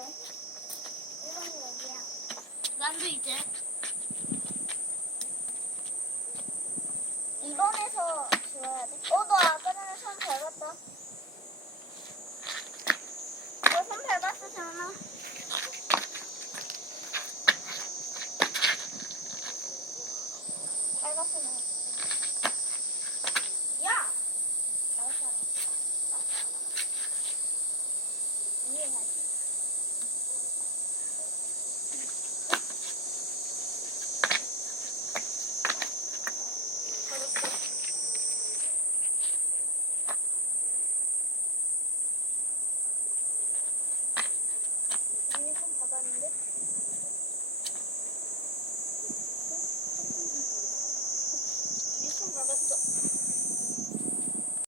왜? 1번이 여기야. 난도 이제 2번에서 지워야 돼. 너 아까 전에 손 밟았다. 너 손 밟았어, 재현아. 밟았어, 너. 야! 잘했잖아. 이해하지? 잘했어. 이미 손 밟았는데?